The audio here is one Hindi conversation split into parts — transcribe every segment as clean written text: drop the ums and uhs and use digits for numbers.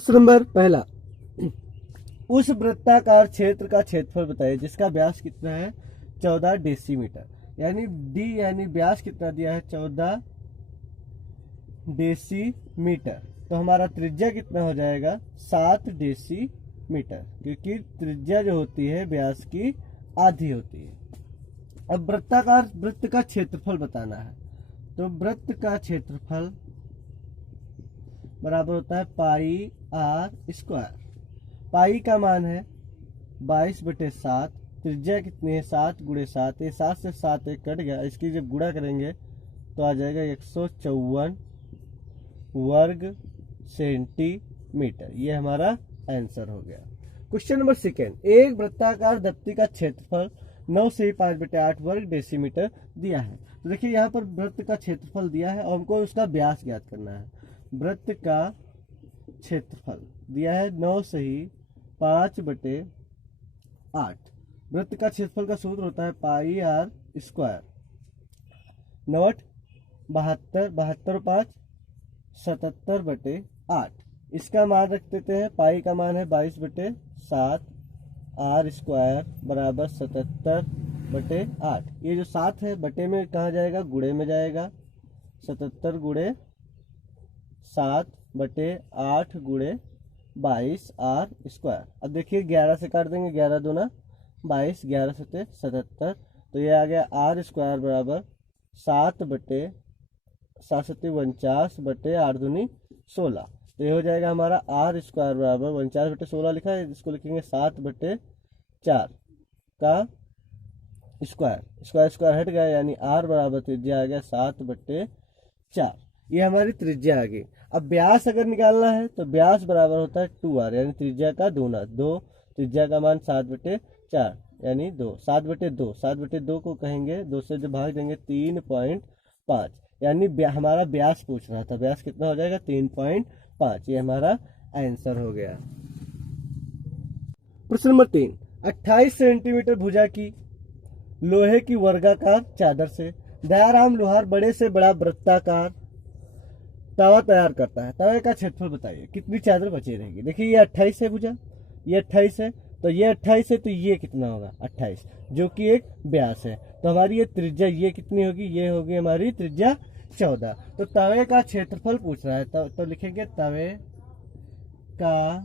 प्रश्न नंबर पहला, उस वृत्ताकार क्षेत्र का क्षेत्रफल बताइए जिसका व्यास कितना है 14 डेसीमीटर। यानी डी यानी व्यास कितना दिया है 14 डेसीमीटर। तो हमारा त्रिज्या कितना हो जाएगा 7 डेसीमीटर, क्योंकि त्रिज्या जो होती है व्यास की आधी होती है। अब वृत्त का क्षेत्रफल बताना है, तो वृत्त का क्षेत्रफल बराबर होता है पाई आर स्क्वायर। पाई का मान है 22/7, त्रिज्या कितनी है 7 × 7, ये 7 से 7 एक कट गया, इसकी जब गुणा करेंगे तो आ जाएगा 154 वर्ग सेंटीमीटर। ये हमारा आंसर हो गया। क्वेश्चन नंबर सेकेंड, एक वृत्ताकार दत्ती का क्षेत्रफल 9 से 5/8 वर्ग डेसीमीटर दिया है। तो देखिए यहाँ पर वृत्त का क्षेत्रफल दिया है और हमको उसका व्यास ज्ञात करना है। वृत्त का क्षेत्रफल दिया है 9 से 5/8। वृत्त का क्षेत्रफल का सूत्र होता है पाई आर स्क्वायर। 72 × 5 77/8। इसका मान रख देते हैं, पाई का मान है 22/7, आर स्क्वायर बराबर 77/8। ये जो 7 है बटे में कहाँ जाएगा, गुणे में जाएगा। 77 × 7/8 × 22 आर स्क्वायर। अब देखिए 11 से काट देंगे, 11 दूना 22, 11 सते 77। तो ये आ गया आर स्क्वायर बराबर 7/7 × 16। तो ये हो जाएगा हमारा आर स्क्वायर बराबर 49/16 लिखा है, इसको लिखेंगे 7/4 का स्क्वायर हट गया, यानी आर बराबर त्रिज्या आ गया 7/4। ये हमारी त्रिज्या आ गई। अब व्यास अगर निकालना है तो व्यास बराबर होता है 2r, यानी त्रिज्या का दूना। 2 त्रिज्या का मान 7/4 यानी 2, 7/2। 7/2 को कहेंगे 2 से जब भाग देंगे 3.5, यानी हमारा व्यास पूछ रहा था, व्यास कितना हो जाएगा 3.5। ये हमारा आंसर हो गया। प्रश्न नंबर 3, 28 सेंटीमीटर भुजा की लोहे की वर्गाकार चादर से दयाराम लोहार बड़े से बड़ा वृत्ताकार तवा तैयार करता है। तवे का क्षेत्रफल बताइए, कितनी चादर बची रहेगी। देखिए ये 28 है भुजा, ये 28 है, तो ये 28 है, तो ये कितना होगा 28, जो कि एक व्यास है। तो हमारी ये त्रिज्या ये कितनी होगी, ये होगी हमारी त्रिज्या 14। तो तवे का क्षेत्रफल पूछ रहा है, तो लिखेंगे तवे का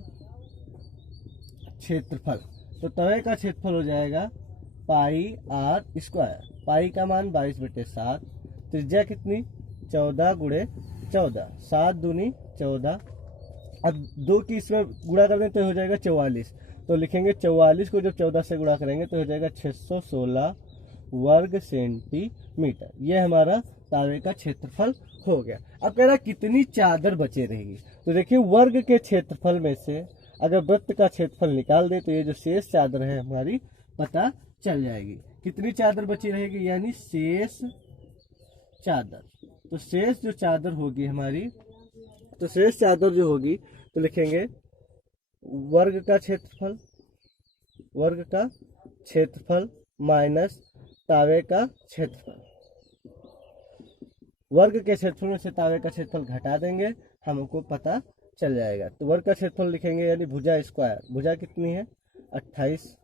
क्षेत्रफल। तो तवे का क्षेत्रफल हो जाएगा पाई आर स्क्वायर। पाई का मान 22/7, त्रिज्या कितनी 14 × 14, 7 दूनी 14। अब 2 की इसमें गुणा कर दें तो हो जाएगा 44। तो लिखेंगे 44 को जब 14 से गुणा करेंगे तो हो जाएगा 616 वर्ग सेंटीमीटर। ये हमारा तावे का क्षेत्रफल हो गया। अब कह रहा कितनी चादर बचे रहेगी। तो देखिए वर्ग के क्षेत्रफल में से अगर वृत्त का क्षेत्रफल निकाल दे तो ये जो शेष चादर है हमारी पता चल जाएगी। कितनी चादर बची रहेगी, यानी शेष चादर। तो शेष जो चादर होगी हमारी, तो शेष चादर जो होगी तो लिखेंगे वर्ग का क्षेत्रफल माइनस तावे का क्षेत्रफल। वर्ग के क्षेत्रफल में से तावे का क्षेत्रफल घटा देंगे, हमको पता चल जाएगा। तो वर्ग का क्षेत्रफल लिखेंगे यानी भुजा स्क्वायर। भुजा कितनी है 28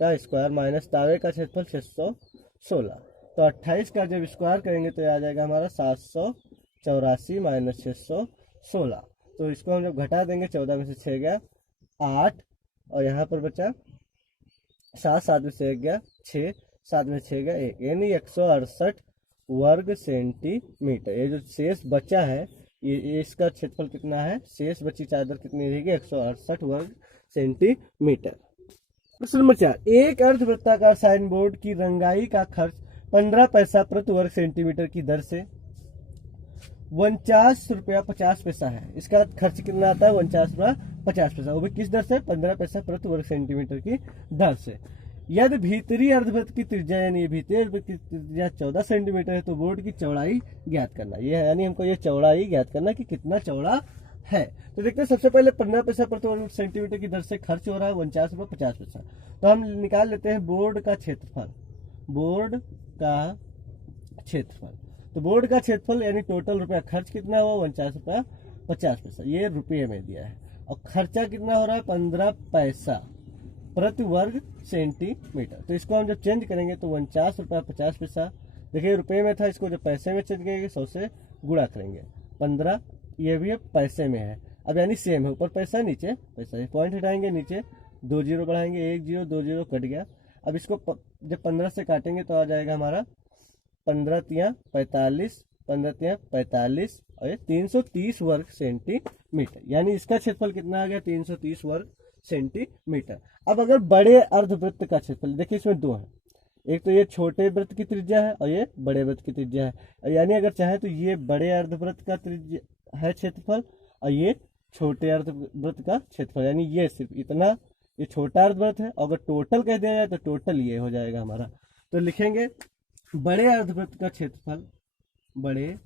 का स्क्वायर माइनस तावे का क्षेत्रफल 616। तो 28 का जब स्क्वायर करेंगे तो आ जाएगा हमारा 784 माइनस 616। तो इसको हम जब घटा देंगे 14 में से 6 गया 8, और यहाँ पर बचा 7, 7 में से 1 गया 6, 7 में 6 गया 1, यानी 168 वर्ग सेंटीमीटर। ये जो शेष बचा है ये इसका क्षेत्रफल कितना है, शेष बची चादर कितनी रहेगी 168 वर्ग सेंटीमीटर। प्रश्न नंबर 4, एक अर्धवृत्ताकार साइन बोर्ड की रंगाई का खर्च 15 पैसा प्रति वर्ग सेंटीमीटर की दर से 49 रुपया 50 पैसा है। इसका खर्च कितना आता है 49 रुपया 50 पैसा, वो भी किस दर से 15 पैसा प्रति वर्ग सेंटीमीटर की दर से। यदि भीतरी अर्धवृत्त की त्रिज्या यानी भीतरी अर्धवृत्त की त्रिज्या 14 सेंटीमीटर है तो बोर्ड की चौड़ाई ज्ञात करना। ये है यानी हमको ये चौड़ाई ज्ञात करना कि कितना चौड़ा है। तो देखते हैं सबसे पहले 15 पैसा प्रति वर्ग सेंटीमीटर की दर से खर्च हो रहा है 49 रुपया 50 पैसा। तो हम निकाल लेते हैं बोर्ड का क्षेत्रफल। बोर्ड का क्षेत्रफल, तो बोर्ड का क्षेत्रफल यानी टोटल रुपया खर्च कितना हुआ 49 रुपया 50 पैसा, ये रुपये में दिया है। और खर्चा कितना हो रहा है 15 पैसा प्रति वर्ग सेंटीमीटर। तो इसको हम जब चेंज करेंगे तो 49 रुपया 50 पैसा, देखिए रुपए में था, इसको जब पैसे में चेंज करेंगे 100 से गुणा करेंगे। 15 ये भी अब पैसे में है, अब यानी सेम है, ऊपर पैसा नीचे पैसा है। पॉइंट हटाएंगे नीचे 2 जीरो बढ़ाएंगे, 1 जीरो 2 जीरो कट गया। अब इसको जब 15 से काटेंगे तो आ जाएगा हमारा 15 तिया 45, 15 तिया 45 और ये 330 वर्ग सेंटीमीटर, यानी इसका क्षेत्रफल कितना आ गया 330 वर्ग सेंटीमीटर। अब अगर बड़े अर्धवृत्त का क्षेत्रफल, देखिए इसमें दो है, एक तो ये छोटे वृत्त की त्रिज्या है और ये बड़े वृत्त की त्रिज्या है, यानी अगर चाहे तो ये बड़े अर्धवृत्त का त्रिज्या है क्षेत्रफल और ये छोटे अर्धवृत्त का क्षेत्रफल, यानी ये सिर्फ इतना, ये छोटा अर्धवृत्त है। अगर टोटल कह दिया जाए तो टोटल ये हो जाएगा हमारा। तो लिखेंगे बड़े अर्धवृत्त का क्षेत्रफल, बड़े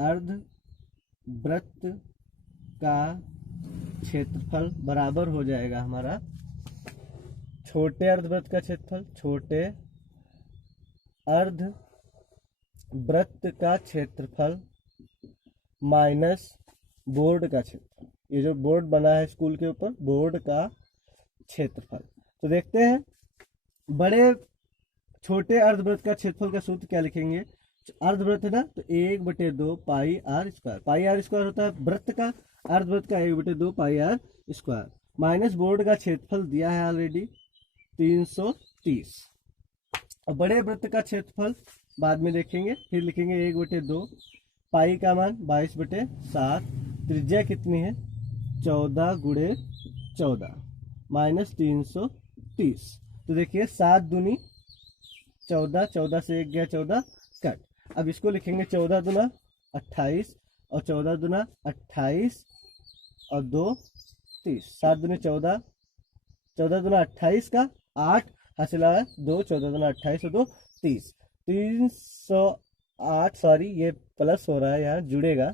अर्धवृत्त का क्षेत्रफल बराबर हो जाएगा हमारा छोटे अर्धवृत्त का क्षेत्रफल, छोटे अर्धवृत्त का क्षेत्रफल माइनस बोर्ड का क्षेत्रफल। ये जो बोर्ड बना है स्कूल के ऊपर, बोर्ड का क्षेत्रफल। तो देखते हैं बड़े छोटे अर्धवृत्त का क्षेत्रफल का सूत्र क्या लिखेंगे। अर्धवृत्त है ना, तो 1/2 pi r square, pi r square होता है वृत्त का, अर्धवृत्त का 1/2 pi r square, minus board का क्षेत्रफल दिया है ऑलरेडी 330। अब बड़े वृत्त का क्षेत्रफल बाद में देखेंगे, फिर लिखेंगे 1/2 पाई का मान 22/7, त्रिज्या कितनी है 14 गुणे 14 माइनस 330। तो देखिए 7 दूनी 14, 14 से 1 गया 14 कट। अब इसको लिखेंगे 14 दूना 28 और 14 दूना 28 और 2 30, 7 दूनी 14, 14 दूना 28 का 8 हासिल आया 2, 14 दूना 28 और 2 30, 308, सॉरी ये प्लस हो रहा है यहाँ जुड़ेगा।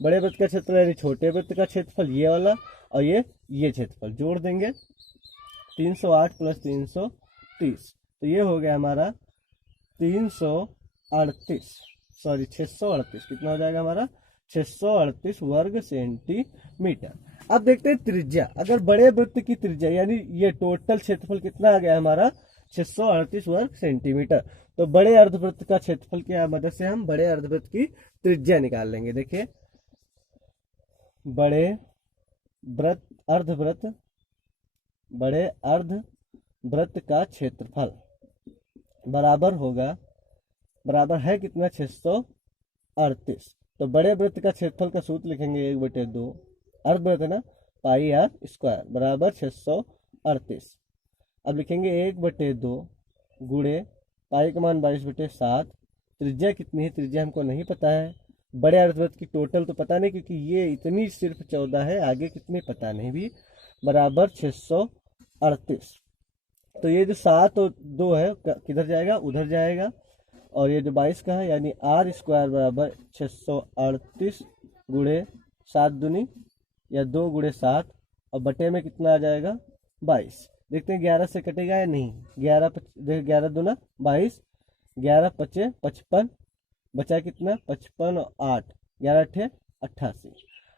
बड़े वृत्त का क्षेत्रफल यानी छोटे वृत्त का क्षेत्रफल ये वाला और ये क्षेत्रफल जोड़ देंगे 308 प्लस 330, तो ये हो गया हमारा 338, सॉरी 638, कितना हो जाएगा हमारा 638 वर्ग सेंटीमीटर। अब देखते हैं त्रिज्या, अगर बड़े वृत्त की त्रिज्या यानी ये टोटल क्षेत्रफल कितना आ गया हमारा 638 वर्ग सेंटीमीटर। तो बड़े अर्धवृत्त का क्षेत्रफल की मदद से हम बड़े अर्धवृत्त की त्रिज्या निकाल लेंगे। देखिए बड़े अर्धवृत्त का क्षेत्रफल बराबर है कितना 638। तो बड़े वृत्त का क्षेत्रफल का सूत्र लिखेंगे 1/2, अर्धवृत्त है ना, पाई आर स्क्वायर बराबर 638। अब लिखेंगे 1/2 गुणे पाई का मान 22/7, त्रिज्या कितनी है, त्रिज्या हमको नहीं पता है, बड़े अर्धवृत्त की टोटल तो पता नहीं क्योंकि ये इतनी सिर्फ 14 है, आगे कितनी पता नहीं भी, बराबर 638। तो ये जो 7 और 2 है किधर जाएगा, उधर जाएगा, और ये जो 22 का है यानी आर स्क्वायर बराबर 638 गुणे 7 दूनी या 2 गुणे 7 और बटे में कितना आ जाएगा 22। देखते हैं 11 से कटेगा या नहीं, 11 दूना 22, 11 पचे 55, बचा कितना 55 और 8, 11 8 88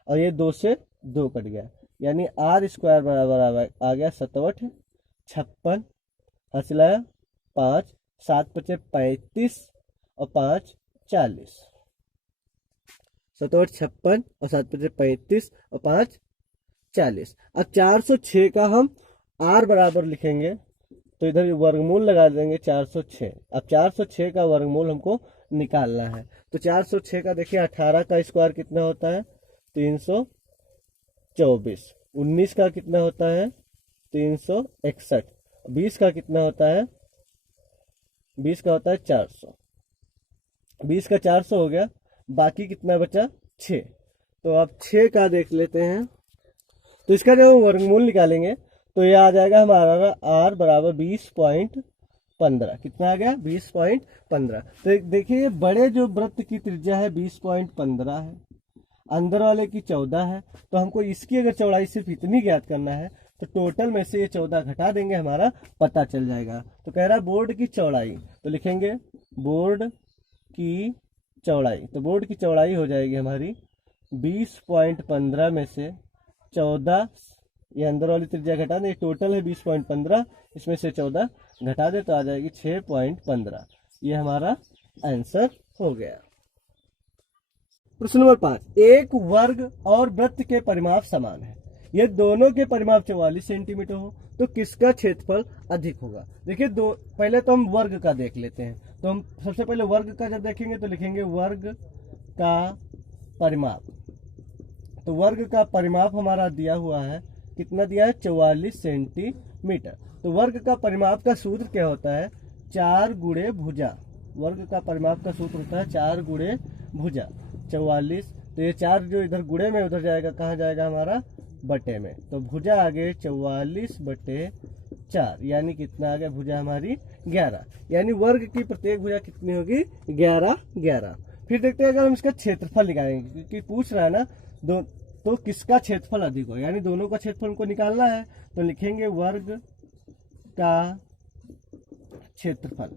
और ये 2 से 2 कट गया, यानी आर स्क्वायर बराबर आ गया 57, 56 हासिल आया 5, 7 पचे 35 और 5 40, 57 56 और 7 पचे 35 और 5 40। अब 406 का हम आर बराबर लिखेंगे तो इधर वर्गमूल लगा देंगे 406। अब 406 का वर्गमूल हमको निकालना है, तो 406 का देखिए 18 का स्क्वायर कितना होता है 324, 19 का कितना होता है 361, 20 का कितना होता है 20 का होता है 400, 20 का 400 हो गया, बाकी कितना बचा 6। तो अब 6 का देख लेते हैं, तो इसका जब हम वर्गमूल निकालेंगे तो ये आ जाएगा हमारा आर बराबर 20.15, कितना आ गया 20.15। तो देखिए बड़े जो वृत्त की त्रिज्या है 20.15 है, अंदर वाले की 14 है, तो हमको इसकी अगर चौड़ाई सिर्फ इतनी ज्ञात करना है तो टोटल में से ये 14 घटा देंगे, हमारा पता चल जाएगा। तो कह रहा है बोर्ड की चौड़ाई, तो लिखेंगे बोर्ड की चौड़ाई, तो बोर्ड की चौड़ाई हो जाएगी हमारी 20.15 में से 14, ये अंदर वाली त्रिज्या घटा दें, टोटल है 20.15, इसमें से 14 घटा दे तो आ जाएगी 6.15। ये हमारा आंसर हो गया। प्रश्न नंबर 5, एक वर्ग और वृत्त के परिमाप समान है, ये दोनों के परिमाप 44 सेंटीमीटर हो तो किसका क्षेत्रफल अधिक होगा। देखिए पहले तो हम वर्ग का देख लेते हैं। तो हम सबसे पहले वर्ग का जब देखेंगे तो लिखेंगे वर्ग का परिमाप। तो वर्ग का परिमाप हमारा दिया हुआ है, कितना दिया है, 44 सेंटीमीटर। तो वर्ग का परिमाप का सूत्र क्या होता है, 4 गुणे भुजा। वर्ग का परिमाप का सूत्र होता है 4 गुणे भुजा, 44। तो ये 4 जो इधर गुणे में उधर जाएगा, कहाँ जाएगा, हमारा बटे में। तो भुजा आ गए 44/4, यानी कितना आ गया, भुजा हमारी 11। यानी वर्ग की प्रत्येक भुजा कितनी होगी, 11। फिर देखते हैं अगर हम इसका क्षेत्रफल निकालेंगे, क्योंकि पूछ रहा है ना तो किसका क्षेत्रफल अधिक हो, यानी दोनों का क्षेत्रफल हमको निकालना है। तो लिखेंगे वर्ग का क्षेत्रफल।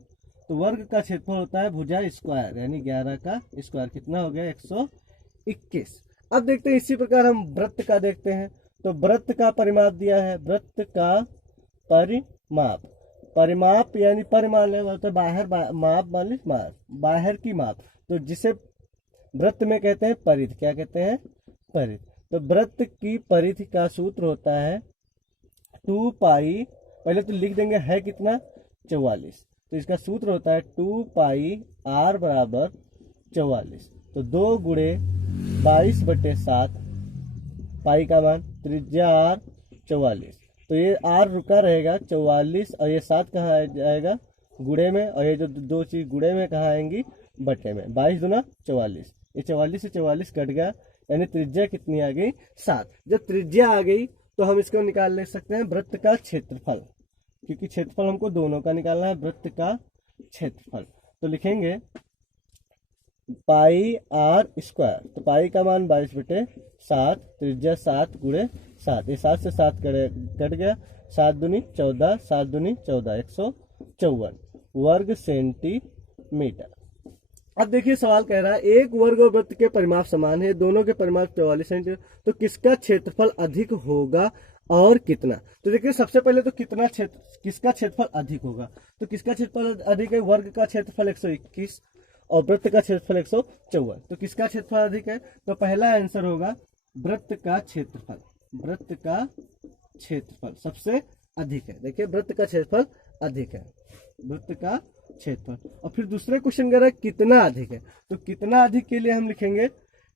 तो वर्ग का क्षेत्रफल होता है भुजा स्क्वायर, यानी 11 का स्क्वायर, कितना हो गया, 121। अब देखते हैं इसी प्रकार हम वृत्त का देखते हैं। तो वृत्त का परिमाप दिया है, वृत्त का परिमाप, परिमाप यानी परिमाप मतलब बाहर माप, मान बाहर की माप। तो जिसे वृत्त में कहते हैं परिधि, क्या कहते हैं, परिधि। तो वृत्त की परिधि का सूत्र होता है 2 पाई, पहले तो लिख देंगे है कितना, 44। तो इसका सूत्र होता है 2 पाई r बराबर 44। तो 2 गुणे 22/7, पाई का मान, त्रिज्या r 44। तो ये r रुका रहेगा 44, और ये 7 कहाँ जाएगा, गुणे में, और ये जो दो चीज गुणे में कहाँ आएंगी, बटे में। 22 दूना 44, ये 44 से 44 कट गया, यानी त्रिज्या कितनी आ गई, 7। जब त्रिज्या आ गई तो हम इसको निकाल ले सकते हैं वृत्त का क्षेत्रफल, क्योंकि क्षेत्रफल हमको दोनों का निकालना है, वृत्त का क्षेत्रफल। तो लिखेंगे पाई r स्क्वायर। तो पाई का मान 22/7, त्रिज्या 7 गुणे 7, ये 7 से 7 कट गया, 7 दूनी 14, 7 दूनी 14, 154 वर्ग सेंटीमीटर। अब देखिए सवाल कह रहा है एक वर्ग और वृत्त के परिमाप समान है, दोनों के परिमाप 44 सेंटीमीटर, तो किसका क्षेत्रफल अधिक होगा और कितना। तो देखिए सबसे पहले तो किसका क्षेत्रफल अधिक होगा। तो किसका क्षेत्रफल अधिक है, वर्ग का क्षेत्रफल 121 और वृत्त का क्षेत्रफल 154। तो किसका क्षेत्रफल अधिक है, तो पहला आंसर होगा वृत्त का क्षेत्रफल। वृत्त का क्षेत्रफल सबसे अधिक है। देखिए वृत्त का क्षेत्रफल अधिक है, वृत्त का क्षेत्रफल। और फिर दूसरे क्वेश्चन कह रहा है कितना अधिक है। तो कितना अधिक के लिए हम लिखेंगे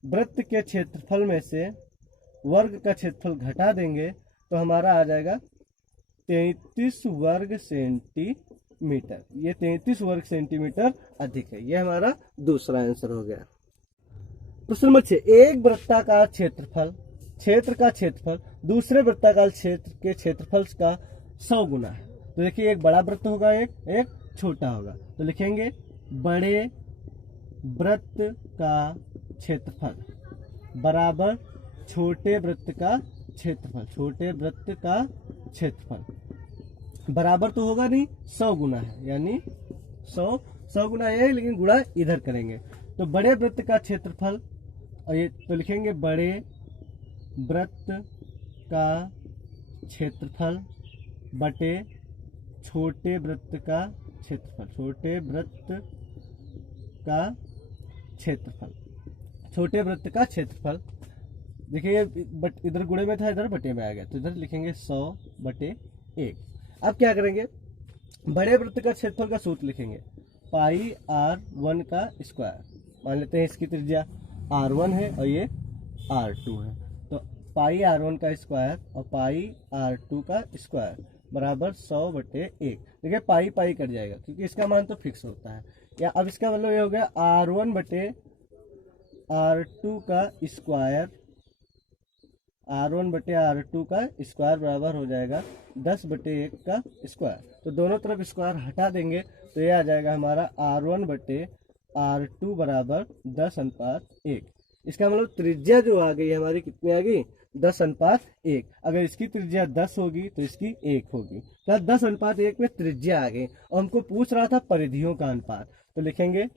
वृत्त के क्षेत्रफल में से वर्ग का क्षेत्रफल घटा देंगे तो हमारा आ जाएगा 33 वर्ग सेंटीमीटर। ये 33 वर्ग सेंटीमीटर अधिक है। ये हमारा दूसरा आंसर हो गया। प्रश्न नंबर 6, एक वृत्ताकार क्षेत्र का क्षेत्रफल दूसरे वृत्ताकार क्षेत्र के क्षेत्रफल का 100 गुना है। तो देखिए एक बड़ा वृत्त होगा, एक छोटा होगा। तो लिखेंगे बड़े वृत्त का क्षेत्रफल बराबर छोटे वृत्त का क्षेत्रफल। छोटे वृत्त का क्षेत्रफल बराबर तो होगा नहीं, 100 गुना है, यानी 100 गुना ये है, लेकिन गुणा इधर करेंगे। तो बड़े वृत्त का क्षेत्रफल, और ये तो लिखेंगे बड़े वृत्त का क्षेत्रफल बटे छोटे वृत्त का क्षेत्रफल। छोटे वृत्त का क्षेत्रफल, छोटे वृत्त का क्षेत्रफल। देखिए इधर गुणे में था, इधर बटे में आ गया, तो इधर लिखेंगे 100/1। अब क्या करेंगे, बड़े वृत्त का क्षेत्रफल का सूत्र लिखेंगे पाई r1 का स्क्वायर। मान लेते हैं इसकी त्रिज्या r1 है और ये r2 है। तो पाई r1 का स्क्वायर और पाई r2 का स्क्वायर बराबर 100/1। देखिए पाई पाई कट जाएगा क्योंकि इसका मान तो फिक्स होता है। या अब इसका मतलब ये हो गया r1/r2 का स्क्वायर, r1/r2 का स्क्वायर बराबर हो जाएगा 10/1 का स्क्वायर। तो दोनों तरफ स्क्वायर हटा देंगे तो ये आ जाएगा हमारा r1/r2 बराबर 10:1। इसका मतलब त्रिज्या जो आ गई हमारी कितनी आ गई, 10:1। अगर इसकी त्रिज्या 10 होगी तो इसकी 1 होगी, तो 10:1 में त्रिज्या आ गई। और हमको पूछ रहा था परिधियों का अनुपात, तो लिखेंगे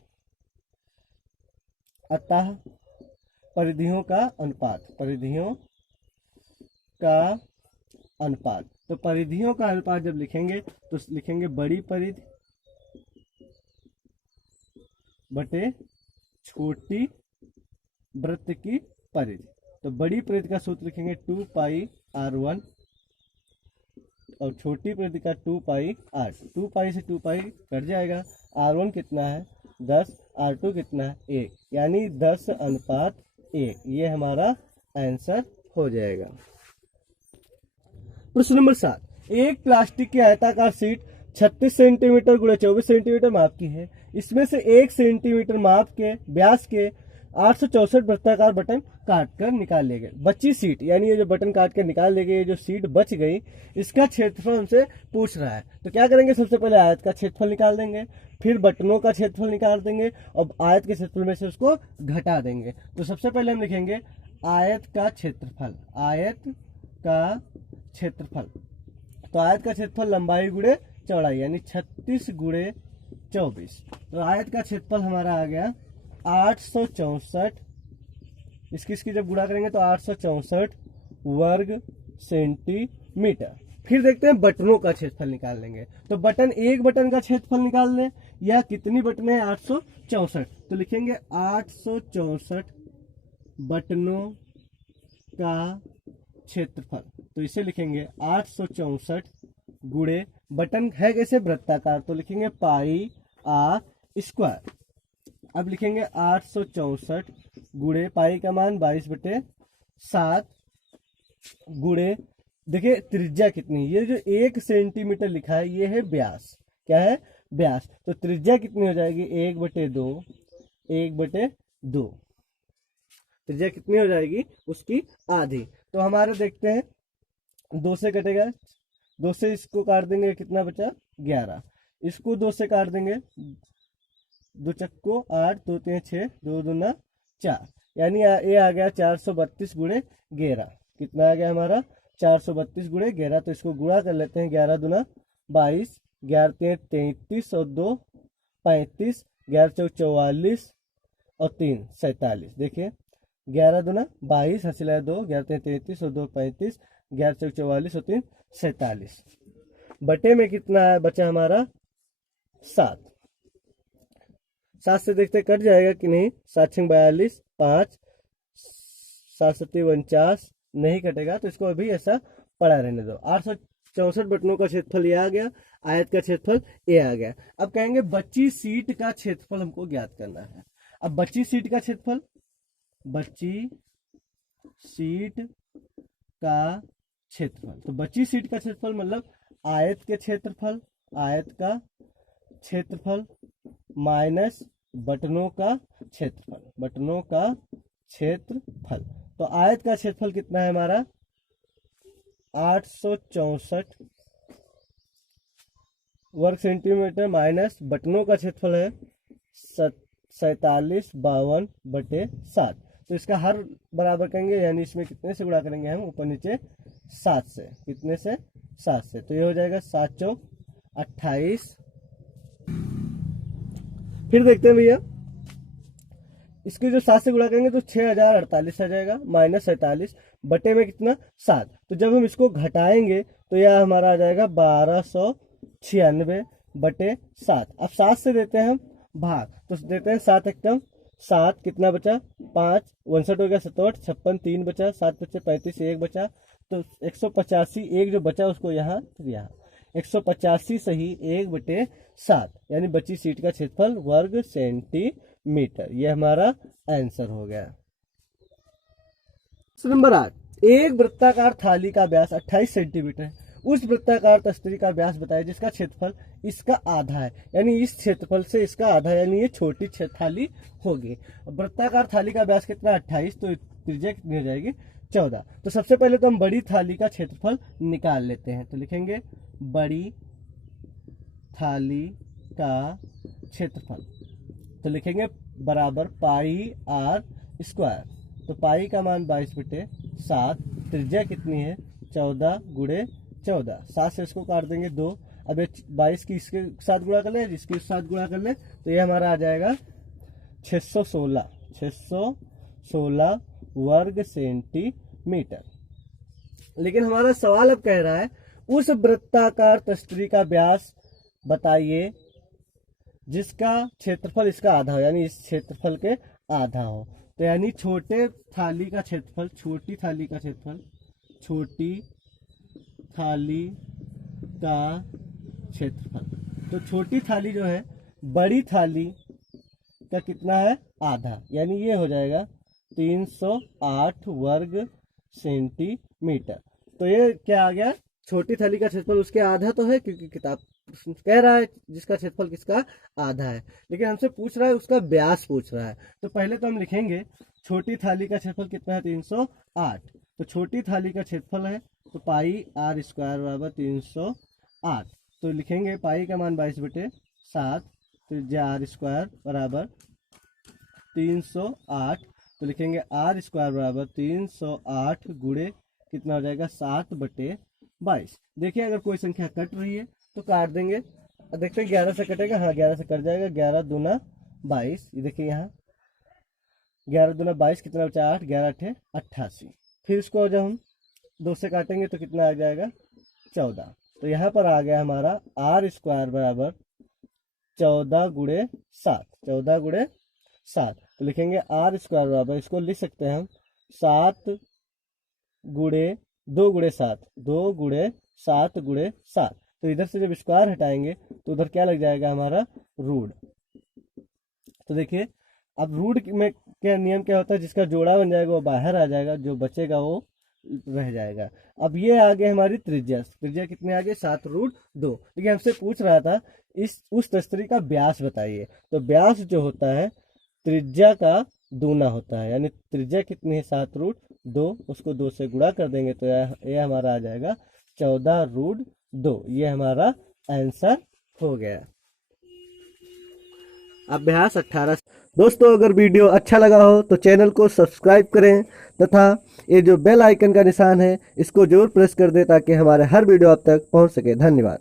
अतः परिधियों का अनुपात, परिधियों का अनुपात। तो परिधियों का अनुपात जब लिखेंगे तो लिखेंगे बड़ी परिधि बटे छोटी वृत्त की परिधि। तो बड़ी परिधि का सूत्र लिखेंगे 2πr1 और छोटी परिधि का 2πr2। 2π से 2π कट जाएगा। r1 कितना है 10, r2 कितना है 1, यानी 10:1। ये हमारा आंसर हो जाएगा। प्रश्न नंबर 7, एक प्लास्टिक की आयताकार शीट 36 सेंटीमीटर गुणे 24 सेंटीमीटर माप की है। इसमें से 1 सेंटीमीटर माप के व्यास के 864 वृत्ताकार बटन काटकर निकाल लिए गए। बची सीट, यानी ये जो बटन काट कर निकाल लिए गए, ये जो सीट बच गई, इसका क्षेत्रफल हमसे पूछ रहा है। तो क्या करेंगे, सबसे पहले आयत का क्षेत्रफल निकाल देंगे, फिर बटनों का क्षेत्रफल निकाल देंगे और आयत के क्षेत्रफल में से उसको घटा देंगे। तो सबसे पहले हम लिखेंगे आयत का क्षेत्रफल, आयत का क्षेत्रफल। तो आयत का क्षेत्रफल लंबाई गुणे चौड़ाई, यानी 36 गुणे 24। तो आयत का क्षेत्रफल हमारा आ गया 864। इसकी जब गुणा करेंगे तो 864 वर्ग सेंटीमीटर। फिर देखते हैं बटनों का क्षेत्रफल निकाल लेंगे। तो बटन, एक बटन का क्षेत्रफल निकाल लें, या कितनी बटन है 864। तो लिखेंगे 864 बटनों का क्षेत्रफल। तो इसे लिखेंगे 864 गुणे, बटन है कैसे वृत्ताकार, तो लिखेंगे पाई आर स्क्वायर। अब लिखेंगे 864 गुणे पाई का मान 22/7 गुणे, देखिए त्रिज्या कितनी, ये जो 1 सेंटीमीटर लिखा है ये है व्यास, क्या है व्यास। तो त्रिज्या कितनी हो जाएगी 1/2, 1/2। त्रिज्या कितनी हो जाएगी, उसकी आधी। तो हमारा देखते हैं 2 से कटेगा, 2 से इसको काट देंगे, कितना बचा 11। इसको 2 से काट देंगे, 2 चक्को 8, 2 3 6, 2 दूना 4, यानी ये आ गया 432 गुणे 11। कितना आ गया हमारा 432 गुणे 11। तो इसको गुणा कर लेते हैं, 11 दूना 22, 11 3 33 और 2 35, 11 चौक 44 और 3 47। देखिए 11 दूना 22, हंसिला 2, 11 3 33 और 2 35, 11 चौक 44 और 3 47। बटे में कितना है बचा हमारा 7। 7 से देखते कट जाएगा कि नहीं, 7 6 42, 5 7 7 49, नहीं कटेगा। तो इसको अभी ऐसा पड़ा रहने दो। 864 बटनों का क्षेत्रफल ये आ गया, आयत का क्षेत्रफल ये आ गया। अब कहेंगे बची सीट का क्षेत्रफल हमको ज्ञात करना है। अब बची सीट का क्षेत्रफल, बची सीट का क्षेत्रफल, तो बची सीट का क्षेत्रफल मतलब आयत के क्षेत्रफल, आयत का क्षेत्रफल माइनस बटनों का क्षेत्रफल, बटनों का क्षेत्रफल। तो आयत का क्षेत्रफल कितना है हमारा 864 वर्ग सेंटीमीटर, माइनस बटनों का क्षेत्रफल है 4752/7। तो इसका हर बराबर करेंगे, यानी इसमें कितने से गुणा करेंगे हम, ऊपर नीचे 7 से, कितने से 7 से। तो ये हो जाएगा 7 चौक 28। फिर देखते हैं भैया, इसके जो 7 से गुणा करेंगे तो 6048 आ जाएगा, माइनस 47 बटे में कितना 7। तो जब हम इसको घटाएंगे तो यह हमारा आ जाएगा 1296 बटे 7। अब 7 से देते हैं हम भाग, तो देते हैं 7 एकदम 7, कितना बचा 5, 59 हो गया 67, 56 3 बचा, 7 बचे 35, 1 बचा। तो 185, एक जो बचा उसको यहाँ 185 सही 1/7, यानी बची सीट का क्षेत्रफल वर्ग सेंटीमीटर। यह हमारा आंसर हो गया। नंबर 8, एक वृत्ताकार थाली का व्यास 28 सेंटीमीटर है। उस वृत्ताकार तस्तरी का व्यास बताए जिसका क्षेत्रफल इसका आधा है, यानी इस क्षेत्रफल से इसका आधा, यानी ये छोटी थाली होगी। वृत्ताकार थाली का व्यास कितना 28, तो त्रिज्या कितनी हो जाएगी 14। तो सबसे पहले तो हम बड़ी थाली का क्षेत्रफल निकाल लेते हैं। तो लिखेंगे बड़ी थाली का क्षेत्रफल, तो लिखेंगे बराबर पाई आर स्क्वायर। तो पाई का मान 22/7, त्रिज्या कितनी है 14 गुणे 14। 7 से इसको काट देंगे 2। अब 22 की इसके साथ गुणा कर लें, इसके साथ गुणा कर लें, तो ये हमारा आ जाएगा 616 वर्ग सेंटीमीटर। लेकिन हमारा सवाल अब कह रहा है उस वृत्ताकार तस्तरी का व्यास बताइए जिसका क्षेत्रफल इसका आधा हो, यानी इस क्षेत्रफल के आधा हो। तो यानी छोटे थाली का क्षेत्रफल, छोटी थाली का क्षेत्रफल, छोटी थाली का क्षेत्रफल, तो छोटी थाली जो है बड़ी थाली का कितना है, आधा, यानी ये हो जाएगा 308 वर्ग सेंटीमीटर। तो ये क्या आ गया, छोटी थाली का क्षेत्रफल उसके आधा तो है, क्योंकि किताब कह रहा है जिसका क्षेत्रफल किसका आधा है, लेकिन हमसे पूछ रहा है उसका व्यास पूछ रहा है। तो पहले तो हम लिखेंगे छोटी थाली का क्षेत्रफल कितना है, 308। तो छोटी थाली का क्षेत्रफल है तो पाई आर स्क्वायर बराबर 308। तो लिखेंगे पाई का मान 22/7, तो आर स्क्वायर बराबर 308। तो लिखेंगे आर स्क्वायर बराबर 308 गुणे कितना हो जाएगा, 7/22। देखिए अगर कोई संख्या कट रही है तो काट देंगे, देखते हैं 11 से कटेगा, हाँ 11 से कट जाएगा, 11 दूना 22। ये देखिए यहाँ 11 दूना 22 कितना बचा, 8, 11 8 88। फिर इसको जब हम 2 से काटेंगे तो कितना आ जाएगा, 14। तो यहाँ पर आ गया हमारा आर स्क्वायर बराबर 14 गुणे 7, 14 गुणे 7। तो लिखेंगे आर स्क्वायर बराबर, इसको लिख सकते हैं हम 7 गुणे 2 गुणे 7, 2 गुणे 7 गुणे 7। तो इधर से जब स्क्वायर हटाएंगे तो उधर क्या लग जाएगा हमारा, रूट। तो देखिए अब रूट में क्या नियम क्या होता है, जिसका जोड़ा बन जाएगा वो बाहर आ जाएगा, जो बचेगा वो रह जाएगा। अब ये आगे हमारी त्रिज्या, त्रिज्या कितने आगे, 7√2। लेकिन हमसे पूछ रहा था उस तस्तरी का व्यास बताइए। तो व्यास जो होता है त्रिज्या का दूना होता है, यानी त्रिज्या कितनी है, 7√2, उसको 2 से गुणा कर देंगे तो यह हमारा आ जाएगा 14√2। ये हमारा आंसर हो गया। अभ्यास 18। दोस्तों अगर वीडियो अच्छा लगा हो तो चैनल को सब्सक्राइब करें तथा ये जो बेल आइकन का निशान है इसको जरूर प्रेस कर दें ताकि हमारे हर वीडियो आप तक पहुंच सके। धन्यवाद।